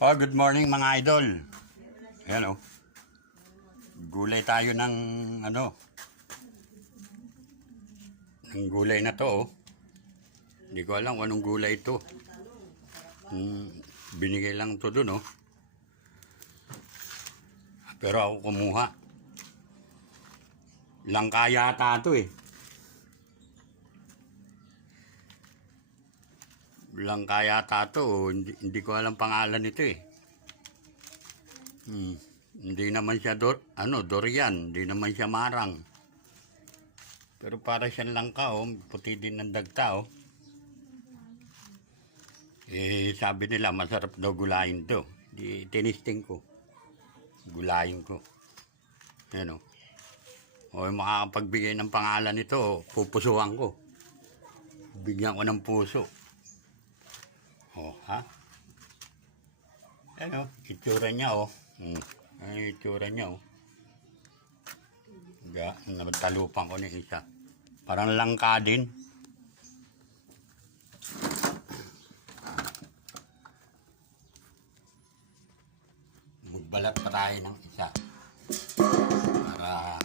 Oh, good morning mga idol. Ayan oh. Gulay tayo ng ng gulay na to oh. Hindi ko alam kung anong gulay ito. Binigay lang to dun oh. Pero ako kumuha. Langka yata ito eh. Langka yata ito oh. Hindi ko alam pangalan nito eh. Hindi naman siya durian, hindi naman siya marang. Pero para siyang langka oh, puti din ng dagta oh. Eh sabi nila masarap daw gulayin to. Di tinisting ko. Gulayin ko. Ayan oh. O makakapagbigay ng pangalan nito, pupusuhan ko. Bigyan ko ng puso. Oh, ha? Ayan oh, itsura niya oh. Ay, itsura niya oh. Natalupan ko ni isa. Parang langka din. Magbalat pa tayo ng isa. Para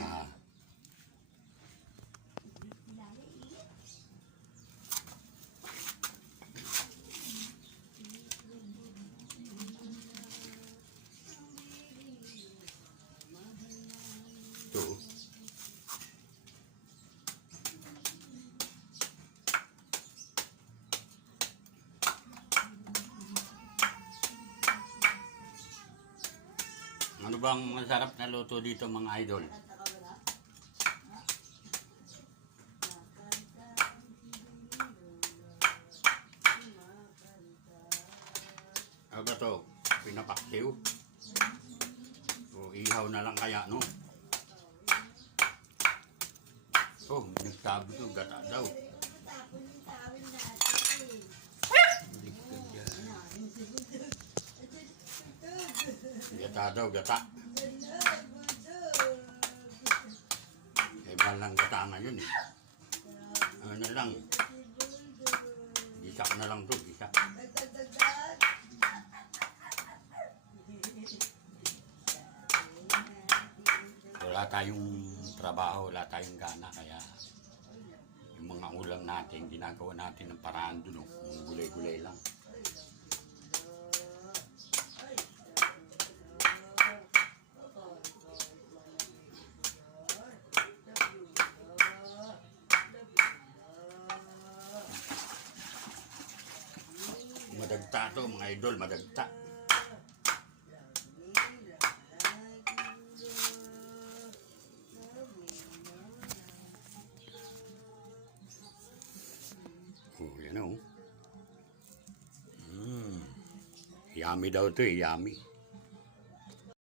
ito. Ano bang masarap na luto dito mga idol? Ano ba ito? Pinapaksiw? O ihaw na lang kaya no? Oh, nagsabi ito, gata daw. Gata daw, gata. Eh, malang gata na yun eh. Ano na lang. Gisak na lang ito, gisak. Wala tayong trabaho, wala tayong gana, kaya yung mga ulam natin, ginagawa natin ng paraan dun, oh. Gulay-gulay lang. Madagta to mga idol, madagta. Oh, yan oh. Yummy daw to eh, yummy.